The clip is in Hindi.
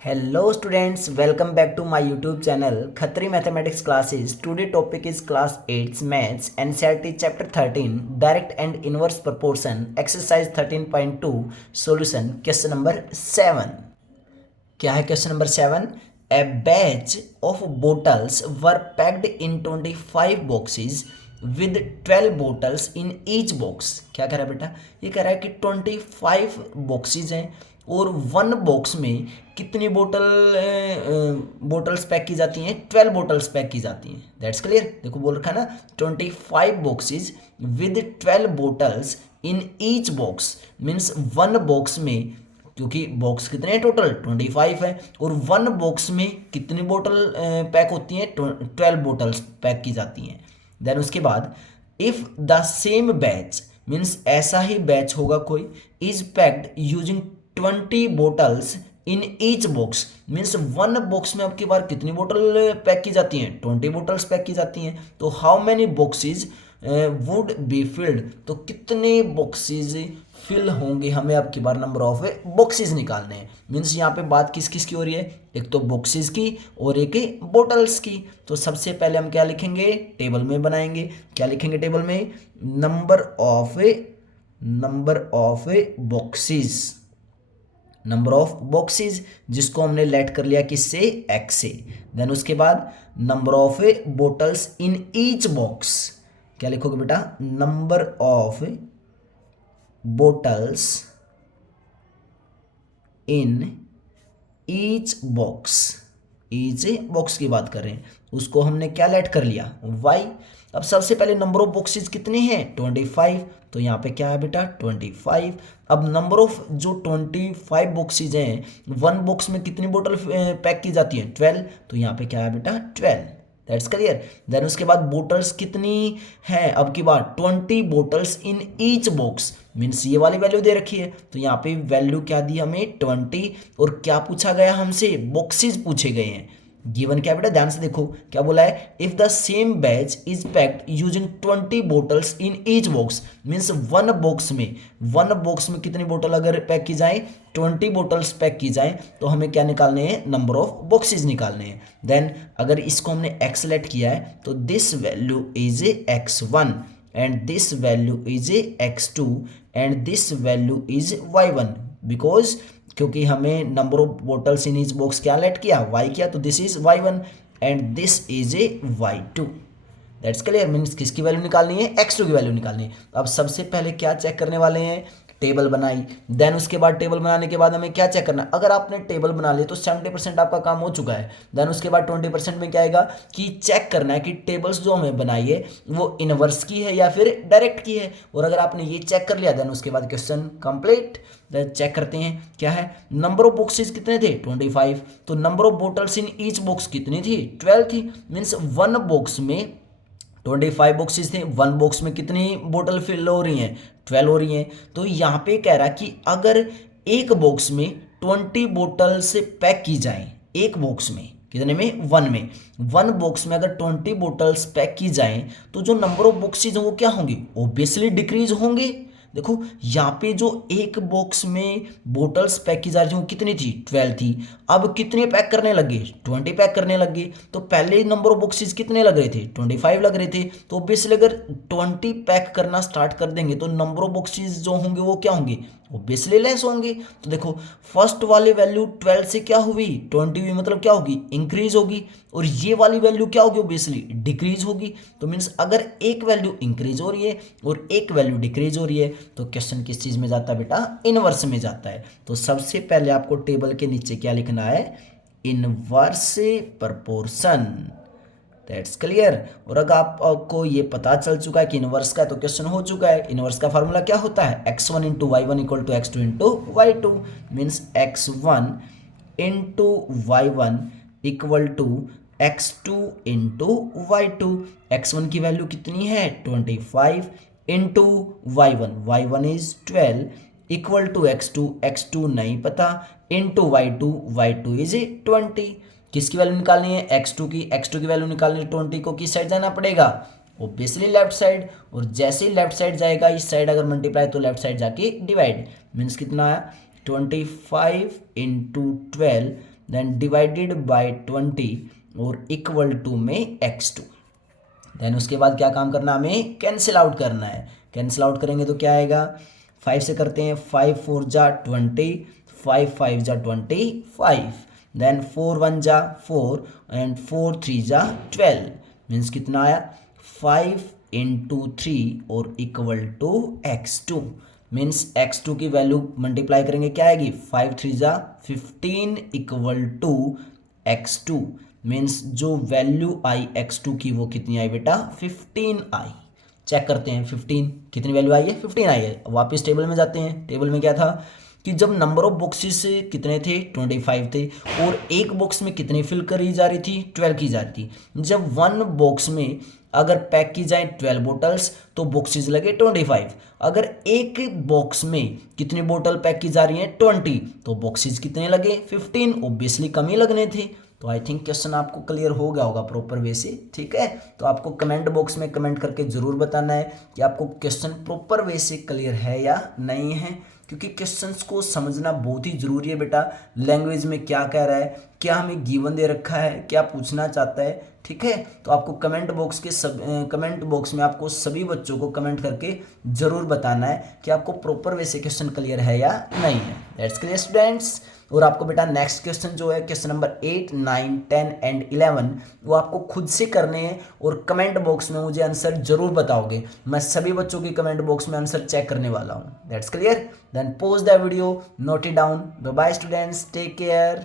Hello students, welcome back to my YouTube channel Khatri Mathematics Classes. Today topic is class 8 Maths NCERT chapter 13 Direct and Inverse Proportion exercise 13.2 solution question number 7. क्या है question number 7? A batch of bottles were packed in 25 boxes with 12 bottles in each box. क्या कह रहा है बेटा? ये कह रहा है कि 25 बॉक्सेज हैं और वन बॉक्स में कितनी बोटल्स पैक की जाती हैं? 12 बोटल्स पैक की जाती हैं. That's clear. देखो बोल रखा है ना, 25 boxes with 12 bottles in each box means one box में, क्योंकि बॉक्स कितने हैं टोटल 25 है, और वन बॉक्स में कितनी बोतल पैक होती हैं? 12 बोटल्स पैक की जाती हैं. देन उसके बाद if the same batch means ऐसा ही बैच होगा कोई, is packed using 20 bottles in each box means one box में आपकी बार कितनी बोतल पैक की जाती हैं? 20 बोटल्स पैक की जाती हैं. तो how many boxes would be filled, तो कितने बॉक्सेज फिल होंगे? हमें अब की बार नंबर ऑफ बॉक्सेस निकालने हैं. मीन्स यहाँ पे बात किस किस की हो रही है? एक तो बॉक्सेस की और एक बोटल्स की. तो सबसे पहले हम क्या लिखेंगे? टेबल में बनाएंगे. क्या लिखेंगे टेबल में? नंबर ऑफ बॉक्सेस, जिसको हमने लेट कर लिया किससे? एक्स से. देन उसके बाद number of bottles in each box. क्या लिखोगे बेटा? Number of bottles in each box की बात कर रहे हैं, उसको हमने क्या लेट कर लिया? वाई. अब सबसे पहले नंबर ऑफ बॉक्सेस कितने हैं? 25. तो यहाँ पे क्या है बेटा? 25. अब नंबर ऑफ जो 25 बॉक्सेज हैं, वन बॉक्स में कितनी बोतल पैक की जाती है? 12. तो यहाँ पे क्या है बेटा? 12. That's clear. देन उसके बाद बोटल्स कितनी है अब की बार? 20 bottles in each box means ये वाली वैल्यू दे रखी है, तो यहाँ पे वैल्यू क्या दी हमें? 20. और क्या पूछा गया हमसे? बॉक्सेस पूछे गए हैं. गिवन क्या बेटा? ध्यान से देखो क्या बोला है? If the same batch is packed using 20 bottles in each box means one box में कितनी बोतल अगर पैक की जाए? 20 बोटल्स पैक की जाए, तो हमें क्या निकालने हैं? नंबर ऑफ बॉक्सेस निकालने हैं. देन अगर इसको हमने एक्सलेट किया है तो this value is x1 and this value is x2 and this value is y1, because क्योंकि हमें number of bottles in each box क्या लेट किया? y किया, तो this is y1 and this is y2. That's clear. Means किसकी वैल्यू निकालनी है? x2 की वैल्यू निकालनी है. अब सबसे पहले क्या चेक करने वाले हैं? टेबल बनाई. देन उसके बाद टेबल बनाने के बाद हमें क्या चेक करना है? अगर आपने टेबल बना लिया तो 70% आपका काम हो चुका है. देन उसके बाद 20% में क्या आएगा कि चेक करना है कि टेबल्स जो हमें बनाई है वो इनवर्स की है या फिर डायरेक्ट की है. और अगर आपने ये चेक कर लिया देन उसके बाद क्वेश्चन कंप्लीट. चेक करते हैं क्या है. नंबर ऑफ बॉक्सेस कितने थे? 25. तो number of bottles in each box कितनी थी? 12 थी. मीन्स वन बॉक्स में 25 बॉक्सेस थे, वन बॉक्स में कितनी बोतल फिल हो रही हैं? 12 हो रही हैं. तो यहाँ पे कह रहा कि अगर एक बॉक्स में 20 बोतल से पैक की जाए, एक बॉक्स में कितने में? वन बॉक्स में अगर 20 बोतल्स पैक की जाए, तो जो नंबर ऑफ बॉक्सेज हैं वो क्या होंगे? ऑब्वियसली डिक्रीज होंगे. देखो यहाँ पे जो एक बॉक्स में बोटल्स पैक की जा रही थी वो कितनी थी? 12 थी. अब कितने पैक करने लगे? 20 पैक करने लगे. तो पहले नंबर ऑफ बॉक्सेस कितने लग रहे थे? 25 लग रहे थे. तो ऑब्वियसली अगर 20 पैक करना स्टार्ट कर देंगे तो नंबर ऑफ बॉक्सेस जो होंगे वो क्या होंगे? ऑब्वियसली लेस होंगे. तो देखो फर्स्ट वाली वैल्यू 12 से क्या हुई? 20 हुई, मतलब क्या होगी? इंक्रीज होगी. और ये वाली वैल्यू क्या होगी? ऑब्वियसली डिक्रीज होगी. तो मीन्स अगर एक वैल्यू इंक्रीज हो रही है और एक वैल्यू डिक्रीज हो रही है तो क्वेश्चन किस चीज में जाता है बेटा? इनवर्स में जाता है. तो सबसे पहले आपको टेबल के नीचे क्या लिखना है? Inverse proportion. That's clear. और अगर आपको ये पता चल चुका है कि इनवर्स का है तो क्वेश्चन हो चुका है. इनवर्स का फार्मूला क्या होता है? x1 into y1 equal to x2 into y2 means x1 into y1 equal to x2 into y2. x1 की वैल्यू कितनी है? 25 into y1 is 12 equal to x2 नहीं पता इंटू y2 इज 20. किसकी वैल्यू निकालनी है? x2 की वैल्यू निकालनी है. 20 को किस साइड जाना पड़ेगा? Obviously left side. और जैसे ही लेफ्ट साइड जाएगा इस साइड अगर मल्टीप्लाई तो लेफ्ट साइड जाके डिवाइड. मीन्स कितना आया? 25 इंटू 12 देन डिवाइडेड बाय 20 और इक्वल टू में x2। देन उसके बाद क्या काम करना, हमें कैंसिल आउट करना है। कैंसिल आउट करेंगे तो क्या आएगा, 5 से करते हैं, 5 4 जा 20, 5 5 जा 25, देन 4 1 जा 4 एंड 4 3 जा 12, मीन्स कितना आया 5 इंटू 3 और equal to x2। Means x2 की वैल्यू मल्टीप्लाई करेंगे क्या आएगी, 5 3 जा 15 इक्वल टू x2। मीन्स जो वैल्यू आई x2 की वो कितनी आई बेटा, 15 आई। चेक करते हैं 15 कितनी वैल्यू आई है, 15 आई है। वापस टेबल में जाते हैं। टेबल में क्या था कि जब नंबर ऑफ बॉक्सेस कितने थे, 25 थे, और एक बॉक्स में कितनी फिल करी जा रही थी, 12 की जा रही थी। जब वन बॉक्स में अगर पैक की जाए 12 बोटल्स तो बॉक्सेस लगे 25। अगर एक बॉक्स में कितनी बोतल पैक की जा रही है, 20, तो बॉक्सेस कितने लगे, 15। ऑब्वियसली कम ही लगने थे। तो आई थिंक क्वेश्चन आपको क्लियर हो गया होगा प्रॉपर वे से, ठीक है। तो आपको कमेंट बॉक्स में कमेंट करके ज़रूर बताना है कि आपको क्वेश्चन प्रॉपर वे से क्लियर है या नहीं है, क्योंकि क्वेश्चंस को समझना बहुत ही ज़रूरी है बेटा। लैंग्वेज में क्या कह रहा है, क्या हमें गिवन दे रखा है, क्या पूछना चाहता है, ठीक है। तो आपको कमेंट बॉक्स में आपको सभी बच्चों को कमेंट करके ज़रूर बताना है कि आपको प्रॉपर वे से क्वेश्चन क्लियर है या नहीं है। That's clear students. और आपको बेटा नेक्स्ट क्वेश्चन जो है क्वेश्चन नंबर 8 9 10 एंड 11 वो आपको खुद से करने हैं और कमेंट बॉक्स में मुझे आंसर जरूर बताओगे। मैं सभी बच्चों की कमेंट बॉक्स में आंसर चेक करने वाला हूँ। That's clear. Then pause the video, note it down. Bye bye students, take care.